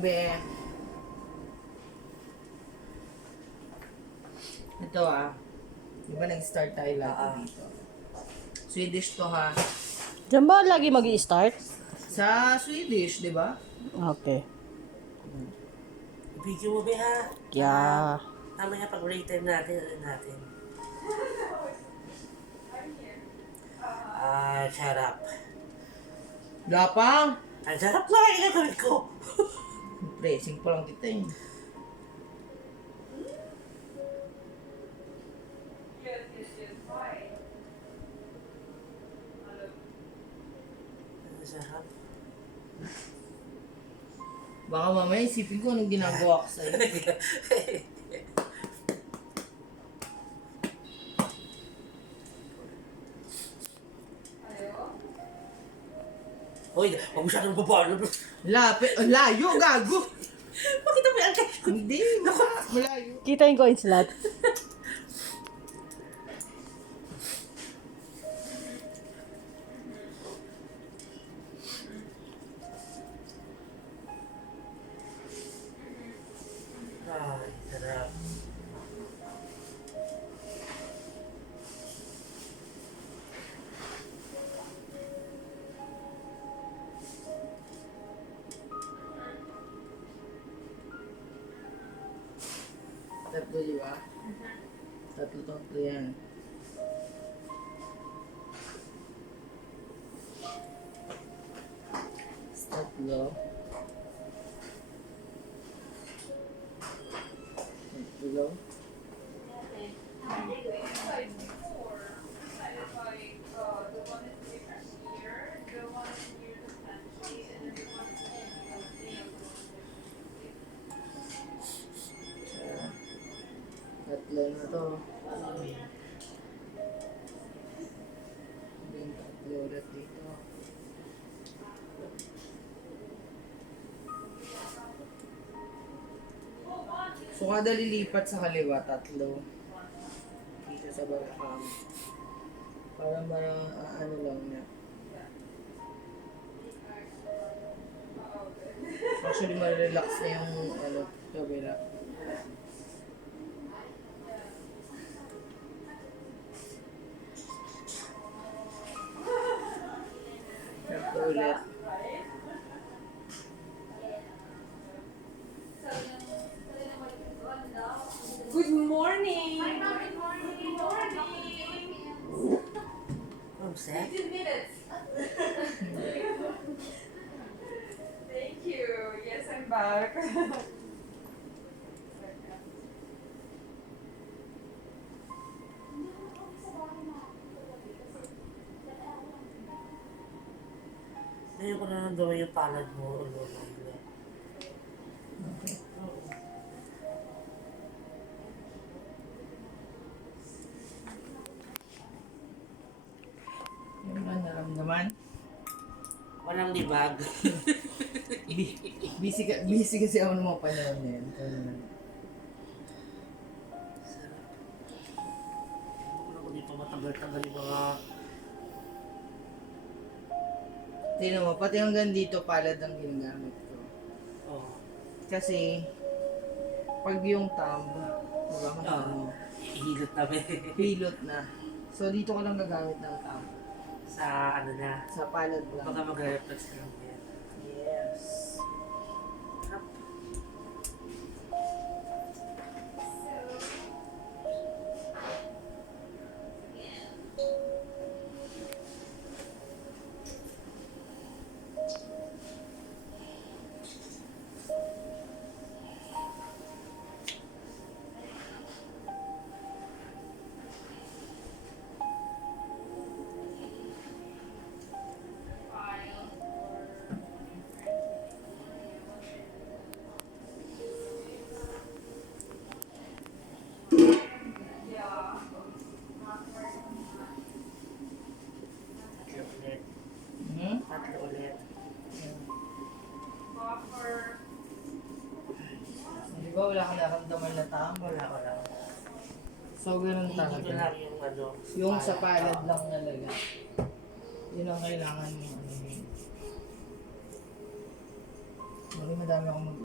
be. Ito Di ba nag-start tayo lagi dito? Swedish to ha. Diyan ba lagi mag-i-start? Sa Swedish, di ba? Okay. Video mo ba ha? Yeah. Mamaya pag-break time natin, natin. Shut up. Wala pa. Ang sarap na gagawin ko. Pressing pa lang kita eh. Ang sarap. Baka mamaya isipin ko anong ginagawa ko sa'yo. Hoy, huwag mo siya nang babalo. Layo, gago! Makita mo yan kay... Hindi, malayo. Kita yung coins lahat. Ay, sarap. Tatlo, di ba? Tatlo yan. Tatlo. Tatlo. Tatlo na to. Yung tatlo ulit dito. So kada lilipat sa kaliwa, tatlo. Dito sa balakang. Parang ano lang na. Actually, ma-relax na yung kabila. Ito ulit. Good morning! Ma'am, set? 15 minutes. Thank you. Yes, I'm back. Ngayon ko na nang gawin yung palad mo. Ulo na ulo. Yung ba naramdaman? Walang libag. Busy kasi ako ng mga panahon na yan. Sarap. Wala ko di pa matagal-tagal yung mga... Tingnan mo, pati hanggang dito palad ang ginagamit ko. Oh. Kasi, pag yung thumb, diba mo, Ihilot namin. hilot na. So, dito ko lang gagamit ng thumb. Sa ano na. Sa palad lang. Baka mag-reflex ka lang yan. Yes. Sarap. Tatlo ulit. Di ba wala kang naramdaman na thumb? Wala. So, ganun Dito talaga. lang yung ano. Yung sa palad lang talaga. Yun ang kailangan mo. Madami akong